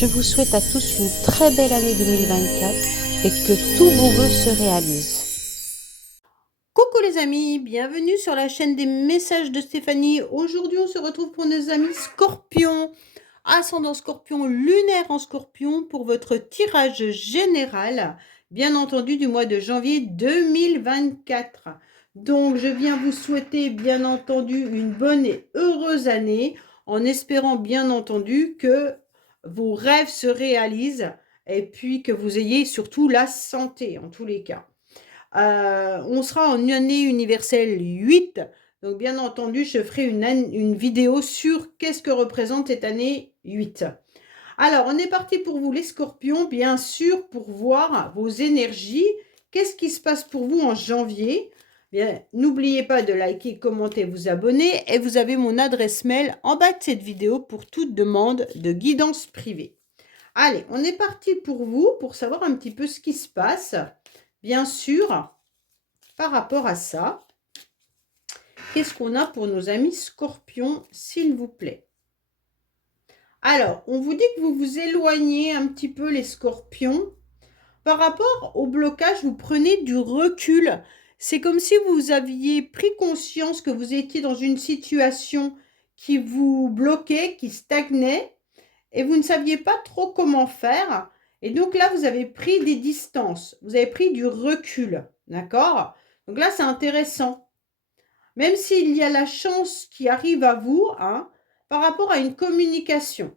Je vous souhaite à tous une très belle année 2024 et que tous vos vœux se réalisent. Coucou les amis, bienvenue sur la chaîne des messages de Stéphanie. Aujourd'hui, on se retrouve pour nos amis Scorpion, ascendant Scorpion, lunaire en Scorpion pour votre tirage général, bien entendu du mois de janvier 2024. Donc, je viens vous souhaiter bien entendu une bonne et heureuse année en espérant bien entendu que vos rêves se réalisent et puis que vous ayez surtout la santé en tous les cas. On sera en année universelle 8. Donc, bien entendu, je ferai une vidéo sur qu'est-ce que représente cette année 8. Alors, on est parti pour vous, les scorpions, bien sûr, pour voir vos énergies. Qu'est-ce qui se passe pour vous en janvier? Bien, n'oubliez pas de liker, commenter, vous abonner. Et vous avez mon adresse mail en bas de cette vidéo pour toute demande de guidance privée. Allez, on est parti pour vous, pour savoir un petit peu ce qui se passe. Bien sûr, par rapport à ça, qu'est-ce qu'on a pour nos amis scorpions, s'il vous plaît? Alors, on vous dit que vous vous éloignez un petit peu les scorpions. Par rapport au blocage, vous prenez du recul. C'est comme si vous aviez pris conscience que vous étiez dans une situation qui vous bloquait, qui stagnait, et vous ne saviez pas trop comment faire. Et donc là, vous avez pris des distances, vous avez pris du recul, d'accord? Donc là, c'est intéressant. Même s'il y a la chance qui arrive à vous, hein, par rapport à une communication.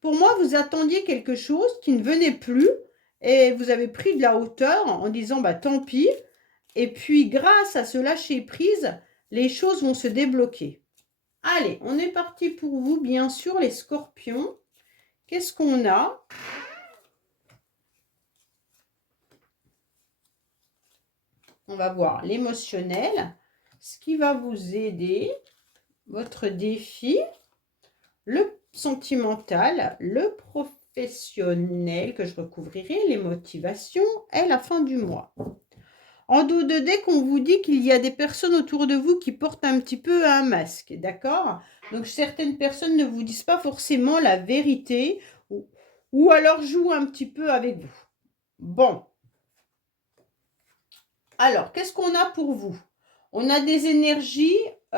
Pour moi, vous attendiez quelque chose qui ne venait plus et vous avez pris de la hauteur en disant bah tant pis. Et puis grâce à ce lâcher prise, les choses vont se débloquer. Allez, on est parti pour vous, bien sûr, les scorpions. Qu'est-ce qu'on a? On va voir l'émotionnel, ce qui va vous aider, votre défi, le sentimental, le professionnel que je recouvrirai, les motivations et la fin du mois. En dos de deck, on vous dit qu'il y a des personnes autour de vous qui portent un petit peu un masque, d'accord? Donc certaines personnes ne vous disent pas forcément la vérité ou alors jouent un petit peu avec vous. Bon. Alors, qu'est-ce qu'on a pour vous? On a des énergies où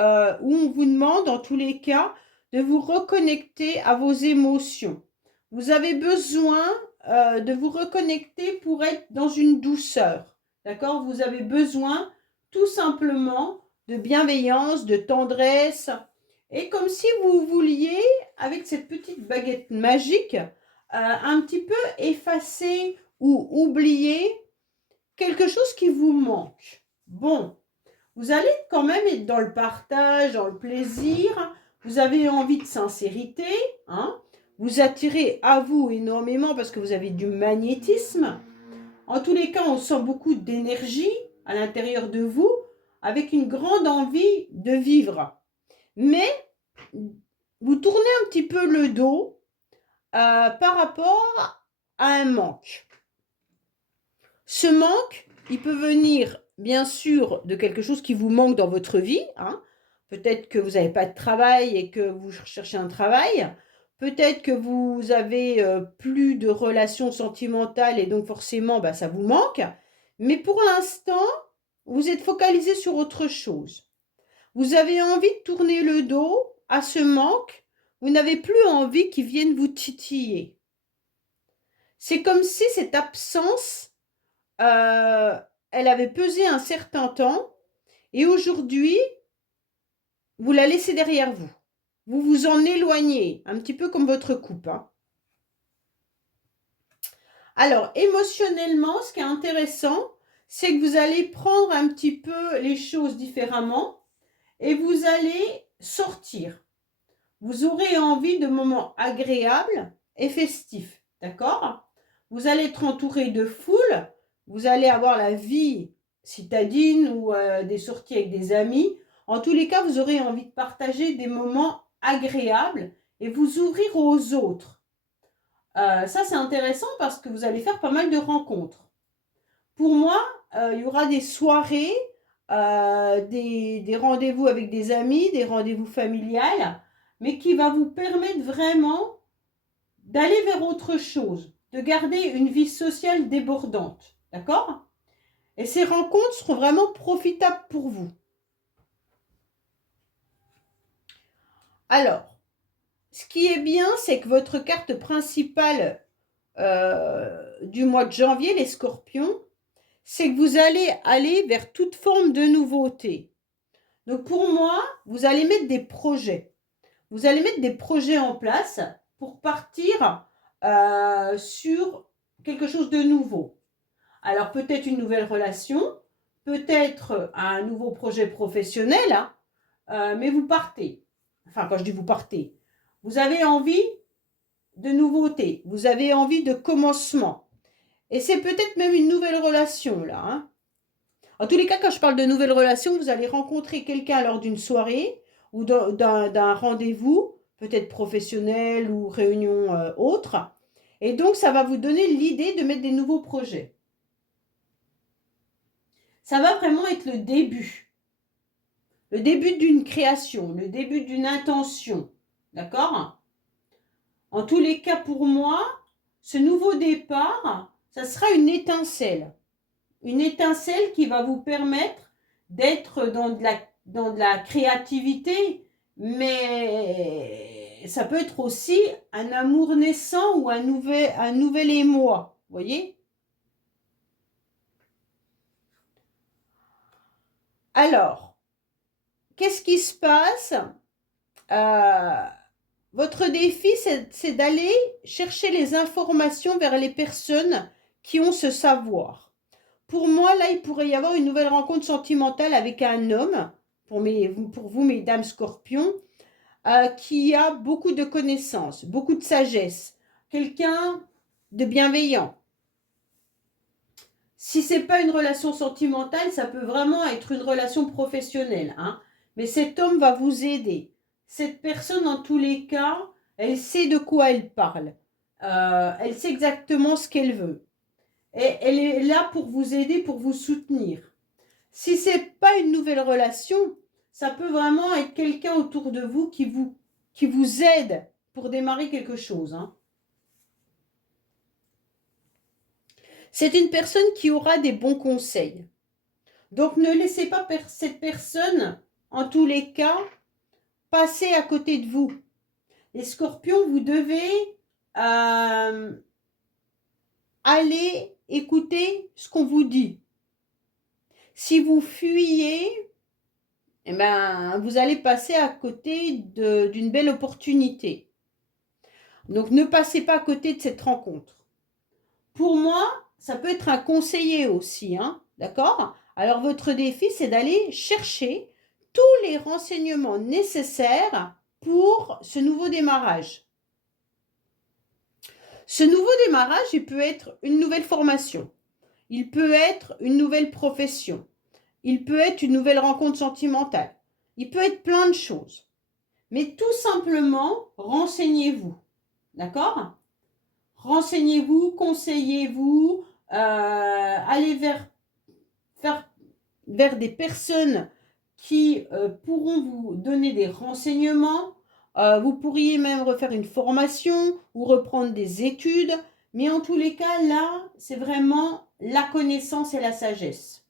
on vous demande, en tous les cas, de vous reconnecter à vos émotions. Vous avez besoin de vous reconnecter pour être dans une douceur. D'accord? Vous avez besoin tout simplement de bienveillance, de tendresse. Et comme si vous vouliez, avec cette petite baguette magique, un petit peu effacer ou oublier quelque chose qui vous manque. Bon, vous allez quand même être dans le partage, dans le plaisir. Vous avez envie de sincérité, hein. Vous attirez à vous énormément parce que vous avez du magnétisme. En tous les cas, on sent beaucoup d'énergie à l'intérieur de vous, avec une grande envie de vivre. Mais vous tournez un petit peu le dos par rapport à un manque. Ce manque, il peut venir bien sûr de quelque chose qui vous manque dans votre vie, hein. Peut-être que vous n'avez pas de travail et que vous cherchez un travail. Peut-être que vous avez plus de relations sentimentales et donc forcément, bah, ça vous manque. Mais pour l'instant, vous êtes focalisé sur autre chose. Vous avez envie de tourner le dos à ce manque. Vous n'avez plus envie qu'il vienne vous titiller. C'est comme si cette absence elle avait pesé un certain temps et aujourd'hui, vous la laissez derrière vous. Vous vous en éloignez, un petit peu comme votre coupe, hein. Alors, émotionnellement, ce qui est intéressant, c'est que vous allez prendre un petit peu les choses différemment et vous allez sortir. Vous aurez envie de moments agréables et festifs, d'accord? Vous allez être entouré de foule, vous allez avoir la vie citadine ou des sorties avec des amis. En tous les cas, vous aurez envie de partager des moments agréables et vous ouvrir aux autres. Ça, c'est intéressant parce que vous allez faire pas mal de rencontres. Pour moi, il y aura des soirées, des rendez-vous avec des amis, des rendez-vous familiales, mais qui va vous permettre vraiment d'aller vers autre chose, de garder une vie sociale débordante. D'accord? Et ces rencontres seront vraiment profitables pour vous. Alors, ce qui est bien, c'est que votre carte principale du mois de janvier, les scorpions, c'est que vous allez aller vers toute forme de nouveauté. Donc pour moi, vous allez mettre des projets. Vous allez mettre des projets en place pour partir sur quelque chose de nouveau. Alors peut-être une nouvelle relation, peut-être un nouveau projet professionnel, hein, mais vous partez. Enfin, quand je dis vous partez, vous avez envie de nouveauté, vous avez envie de commencement. Et c'est peut-être même une nouvelle relation, là. Hein. En tous les cas, quand je parle de nouvelle relation, vous allez rencontrer quelqu'un lors d'une soirée ou d'un rendez-vous, peut-être professionnel ou réunion autre. Et donc, ça va vous donner l'idée de mettre des nouveaux projets. Ça va vraiment être le début. Le début d'une création, le début d'une intention. D'accord? En tous les cas, pour moi, ce nouveau départ, ça sera une étincelle. Une étincelle qui va vous permettre d'être dans de la créativité, mais ça peut être aussi un amour naissant ou un nouvel émoi. Vous voyez? Alors, qu'est-ce qui se passe? Votre défi, c'est d'aller chercher les informations vers les personnes qui ont ce savoir. Pour moi, là, il pourrait y avoir une nouvelle rencontre sentimentale avec un homme, pour vous, mesdames scorpions, qui a beaucoup de connaissances, beaucoup de sagesse, quelqu'un de bienveillant. Si ce n'est pas une relation sentimentale, ça peut vraiment être une relation professionnelle. Hein. Mais cet homme va vous aider. Cette personne, en tous les cas, elle sait de quoi elle parle. Elle sait exactement ce qu'elle veut. Et elle est là pour vous aider, pour vous soutenir. Si ce n'est pas une nouvelle relation, ça peut vraiment être quelqu'un autour de vous qui vous aide pour démarrer quelque chose. Hein. C'est une personne qui aura des bons conseils. Donc ne laissez pas cette personne, en tous les cas, passer à côté de vous. Les scorpions, vous devez aller écouter ce qu'on vous dit. Si vous fuyez, eh ben, vous allez passer à côté d'une belle opportunité. Donc ne passez pas à côté de cette rencontre. Pour moi, ça peut être un conseiller aussi, hein, d'accord? Alors votre défi, c'est d'aller chercher tous les renseignements nécessaires pour ce nouveau démarrage. Ce nouveau démarrage, il peut être une nouvelle formation, il peut être une nouvelle profession, il peut être une nouvelle rencontre sentimentale, il peut être plein de choses. Mais tout simplement, renseignez-vous, d'accord? Renseignez-vous, conseillez-vous, allez vers des personnes qui pourront vous donner des renseignements. Vous pourriez même refaire une formation ou reprendre des études. Mais en tous les cas, là, c'est vraiment la connaissance et la sagesse.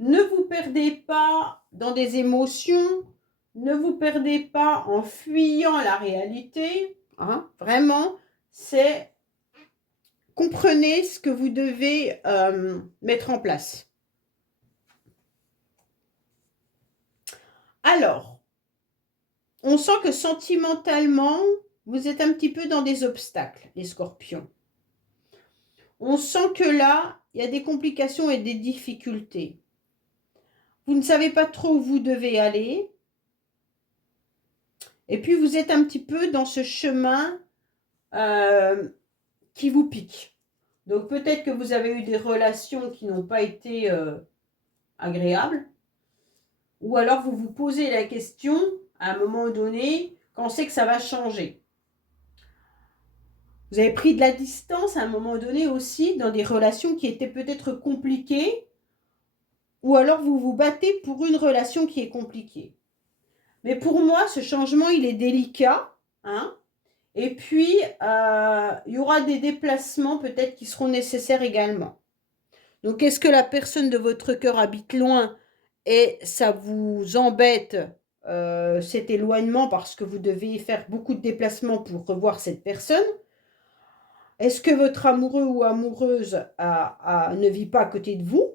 Ne vous perdez pas dans des émotions. Ne vous perdez pas en fuyant la réalité. Hein, vraiment, c'est... Comprenez ce que vous devez mettre en place. Alors, on sent que sentimentalement, vous êtes un petit peu dans des obstacles, les scorpions. On sent que là, il y a des complications et des difficultés. Vous ne savez pas trop où vous devez aller. Et puis, vous êtes un petit peu dans ce chemin qui vous pique. Donc, peut-être que vous avez eu des relations qui n'ont pas été agréables. Ou alors, vous vous posez la question, à un moment donné, quand on sait que ça va changer. Vous avez pris de la distance à un moment donné aussi dans des relations qui étaient peut-être compliquées. Ou alors, vous vous battez pour une relation qui est compliquée. Mais pour moi, ce changement, il est délicat. Hein. Et puis, il y aura des déplacements peut-être qui seront nécessaires également. Donc, est-ce que la personne de votre cœur habite loin et ça vous embête cet éloignement parce que vous devez faire beaucoup de déplacements pour revoir cette personne? Est-ce que votre amoureux ou amoureuse ne vit pas à côté de vous?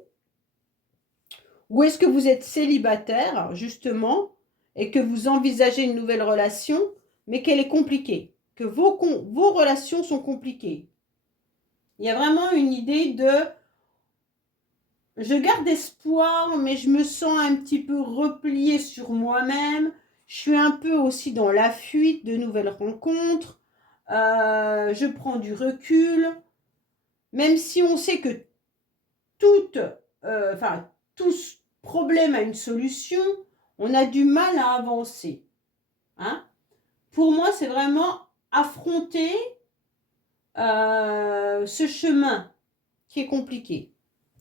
Ou est-ce que vous êtes célibataire, justement, et que vous envisagez une nouvelle relation, mais qu'elle est compliquée, que vos relations sont compliquées? Il y a vraiment une idée de je garde espoir, mais je me sens un petit peu repliée sur moi-même. Je suis un peu aussi dans la fuite de nouvelles rencontres. Je prends du recul. Même si on sait que tout problème a une solution, on a du mal à avancer. Hein. Pour moi, c'est vraiment affronter ce chemin qui est compliqué,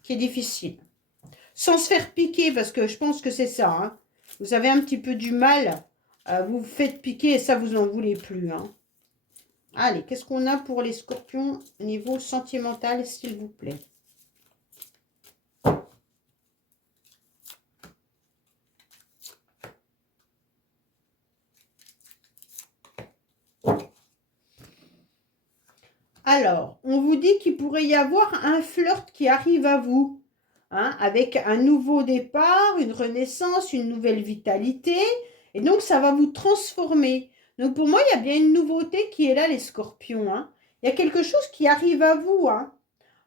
qui est difficile. Sans se faire piquer, parce que je pense que c'est ça. Hein. Vous avez un petit peu du mal, vous vous faites piquer et ça, vous n'en voulez plus. Hein. Allez, qu'est-ce qu'on a pour les scorpions au niveau sentimental, s'il vous plaît? Alors, on vous dit qu'il pourrait y avoir un flirt qui arrive à vous, hein, avec un nouveau départ, une renaissance, une nouvelle vitalité. Et donc, ça va vous transformer. Donc, pour moi, il y a bien une nouveauté qui est là, les scorpions. Hein. Il y a quelque chose qui arrive à vous. Hein.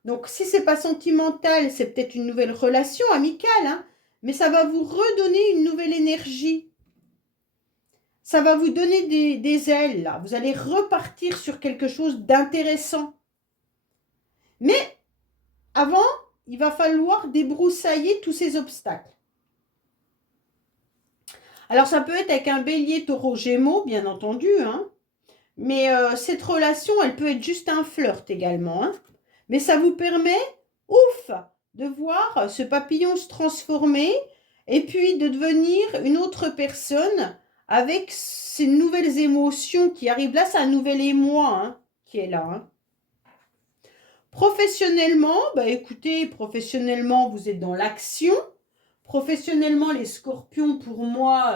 Donc, si ce n'est pas sentimental, c'est peut-être une nouvelle relation amicale. Hein, mais ça va vous redonner une nouvelle énergie. Ça va vous donner des ailes, là. Vous allez repartir sur quelque chose d'intéressant. Mais avant, il va falloir débroussailler tous ces obstacles. Alors, ça peut être avec un bélier, taureau, gémeaux, bien entendu. Hein. Mais cette relation, elle peut être juste un flirt également. Hein. Mais ça vous permet, ouf, de voir ce papillon se transformer et puis de devenir une autre personne avec ces nouvelles émotions qui arrivent. Là, c'est un nouvel émoi hein, qui est là. Hein. Professionnellement, bah écoutez, professionnellement, vous êtes dans l'action. Professionnellement, les scorpions, pour moi,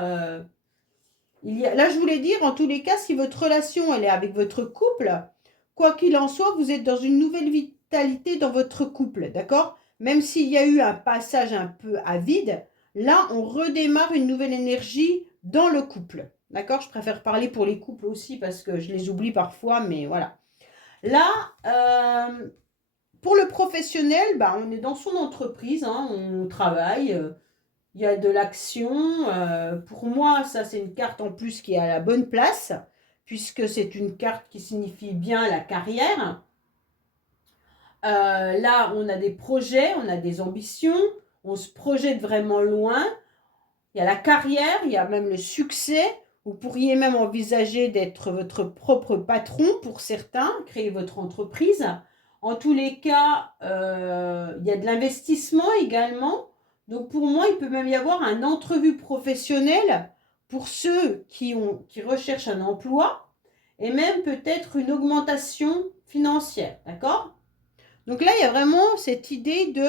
là, je voulais dire, en tous les cas, si votre relation, elle est avec votre couple, quoi qu'il en soit, vous êtes dans une nouvelle vitalité dans votre couple, d'accord? Même s'il y a eu un passage un peu à vide, là, on redémarre une nouvelle énergie dans le couple, d'accord? Je préfère parler pour les couples aussi parce que je les oublie parfois, mais voilà. Là, pour le professionnel, bah, on est dans son entreprise, hein, on travaille, il y a de l'action. Pour moi, ça, c'est une carte en plus qui est à la bonne place, puisque c'est une carte qui signifie bien la carrière. Là, on a des projets, on a des ambitions, on se projette vraiment loin. Il y a la carrière, il y a même le succès. Vous pourriez même envisager d'être votre propre patron pour certains, créer votre entreprise. En tous les cas, il y a de l'investissement également. Donc pour moi, il peut même y avoir un entrevue professionnel pour ceux qui recherchent un emploi et même peut-être une augmentation financière. D'accord? Donc là, il y a vraiment cette idée de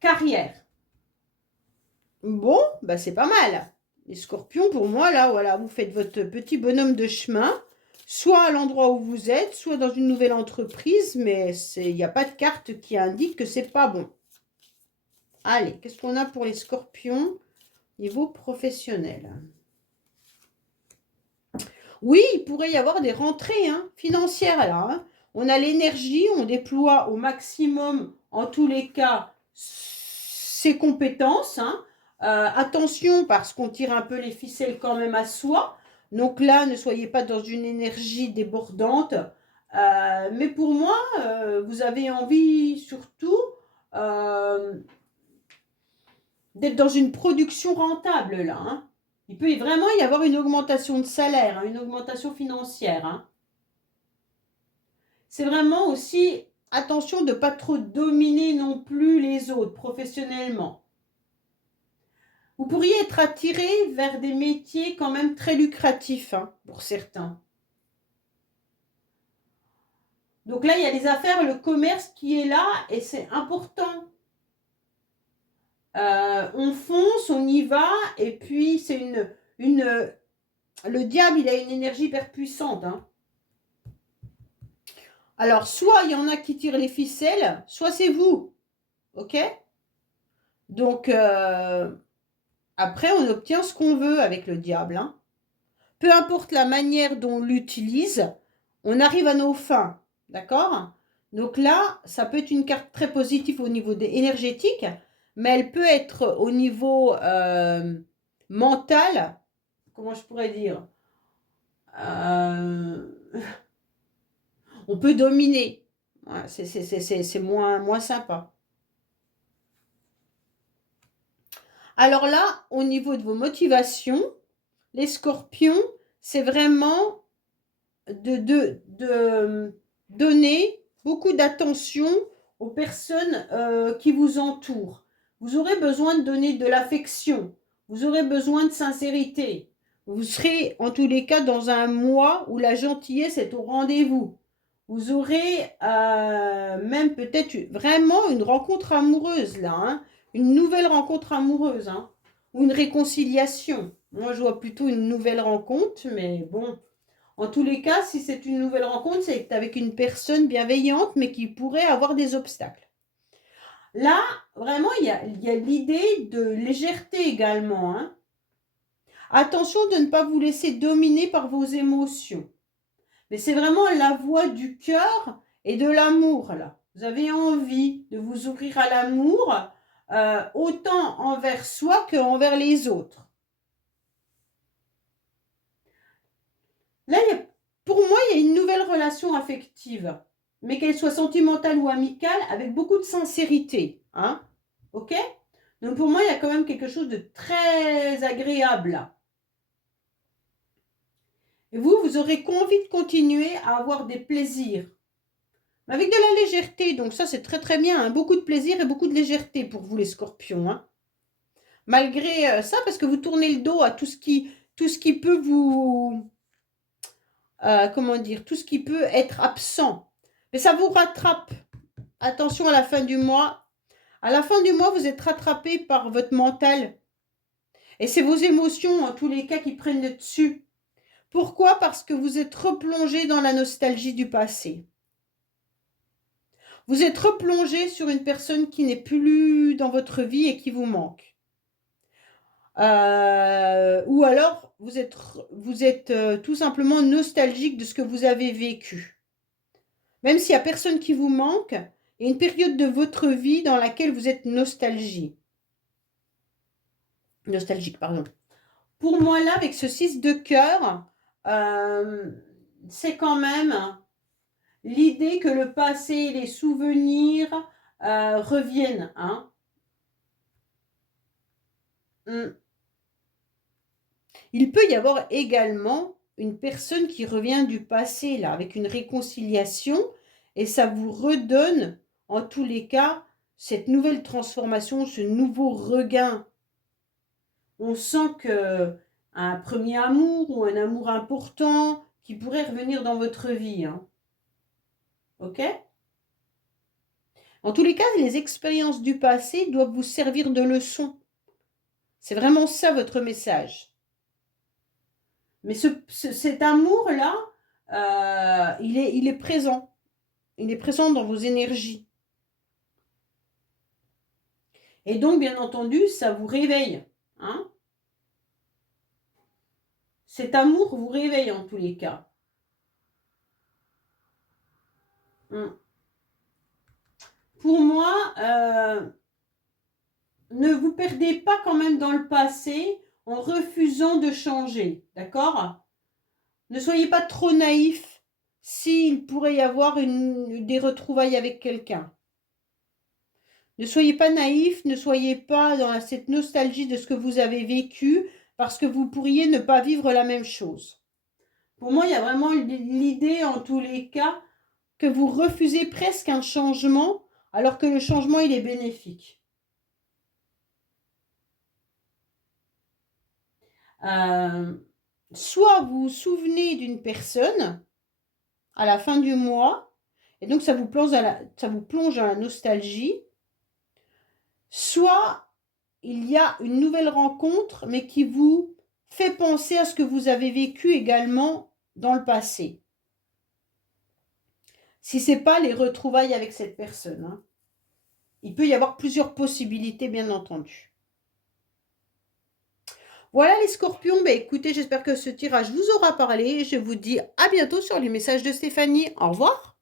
carrière. Bon, bah c'est pas mal. Les scorpions, pour moi, là, voilà, vous faites votre petit bonhomme de chemin, soit à l'endroit où vous êtes, soit dans une nouvelle entreprise, mais il n'y a pas de carte qui indique que c'est pas bon. Allez, qu'est-ce qu'on a pour les scorpions niveau professionnel? Oui, il pourrait y avoir des rentrées hein, financières là. Hein. On a l'énergie, on déploie au maximum, en tous les cas, ses compétences. Hein. Attention parce qu'on tire un peu les ficelles quand même à soi. Donc là, ne soyez pas dans une énergie débordante. Mais pour moi, vous avez envie surtout d'être dans une production rentable là. Hein. Il peut vraiment y avoir une augmentation de salaire, hein, une augmentation financière. Hein. C'est vraiment aussi attention de ne pas trop dominer non plus les autres professionnellement. Vous pourriez être attiré vers des métiers quand même très lucratifs, hein, pour certains. Donc là, il y a les affaires, le commerce qui est là et c'est important. On fonce, on y va et puis c'est le diable, il a une énergie hyper puissante, hein. Alors, soit il y en a qui tirent les ficelles, soit c'est vous. Ok? Donc, après, on obtient ce qu'on veut avec le diable, hein. Peu importe la manière dont on l'utilise, on arrive à nos fins. D'accord? Donc là, ça peut être une carte très positive au niveau énergétique, mais elle peut être au niveau mental. Comment je pourrais dire? Euh, on peut dominer. Ouais, c'est moins sympa. Alors là, au niveau de vos motivations, les scorpions, c'est vraiment de donner beaucoup d'attention aux personnes qui vous entourent. Vous aurez besoin de donner de l'affection. Vous aurez besoin de sincérité. Vous serez en tous les cas dans un mois où la gentillesse est au rendez-vous. Vous aurez même peut-être vraiment une rencontre amoureuse là, hein, une nouvelle rencontre amoureuse, hein, ou une réconciliation. Moi, je vois plutôt une nouvelle rencontre, mais bon, en tous les cas, si c'est une nouvelle rencontre, c'est avec une personne bienveillante, mais qui pourrait avoir des obstacles. Là, vraiment, il y a l'idée de légèreté également, hein. Attention de ne pas vous laisser dominer par vos émotions. Mais c'est vraiment la voie du cœur et de l'amour, là. Vous avez envie de vous ouvrir à l'amour, autant envers soi qu'envers les autres. Là, pour moi, il y a une nouvelle relation affective, mais qu'elle soit sentimentale ou amicale, avec beaucoup de sincérité. Hein, ok? Donc pour moi, il y a quand même quelque chose de très agréable là. Et vous aurez envie de continuer à avoir des plaisirs. Avec de la légèreté, donc ça c'est très très bien. Hein, beaucoup de plaisir et beaucoup de légèreté pour vous les scorpions. Hein. Malgré ça, parce que vous tournez le dos à tout ce qui peut vous... comment dire, tout ce qui peut être absent. Mais ça vous rattrape. Attention à la fin du mois. À la fin du mois, vous êtes rattrapé par votre mental. Et c'est vos émotions, en tous les cas, qui prennent le dessus. Pourquoi? Parce que vous êtes replongé dans la nostalgie du passé. Vous êtes replongé sur une personne qui n'est plus dans votre vie et qui vous manque. Ou alors, vous êtes tout simplement nostalgique de ce que vous avez vécu. Même s'il n'y a personne qui vous manque, il y a une période de votre vie dans laquelle vous êtes nostalgique. Pardon. Pour moi, là, avec ce 6 de cœur, c'est quand même l'idée que le passé, les souvenirs reviennent. Hein. Il peut y avoir également une personne qui revient du passé, là, avec une réconciliation, et ça vous redonne, en tous les cas, cette nouvelle transformation, ce nouveau regain. On sent que un premier amour ou un amour important qui pourrait revenir dans votre vie. Hein. Ok? En tous les cas, les expériences du passé doivent vous servir de leçon. C'est vraiment ça votre message. Mais cet amour-là, il est présent. Il est présent dans vos énergies. Et donc, bien entendu, ça vous réveille. Hein? Cet amour vous réveille en tous les cas. Pour moi, ne vous perdez pas quand même dans le passé en refusant de changer. D'accord? Ne soyez pas trop naïf s'il pourrait y avoir des retrouvailles avec quelqu'un. Ne soyez pas naïf, ne soyez pas dans cette nostalgie de ce que vous avez vécu, parce que vous pourriez ne pas vivre la même chose. Pour moi, il y a vraiment l'idée, en tous les cas, que vous refusez presque un changement, alors que le changement, il est bénéfique. Soit vous vous souvenez d'une personne à la fin du mois, et donc ça vous plonge dans la nostalgie, soit il y a une nouvelle rencontre, mais qui vous fait penser à ce que vous avez vécu également dans le passé. Si ce n'est pas les retrouvailles avec cette personne, hein. Il peut y avoir plusieurs possibilités, bien entendu. Voilà les scorpions, ben écoutez, j'espère que ce tirage vous aura parlé. Je vous dis à bientôt sur les messages de Stéphanie. Au revoir.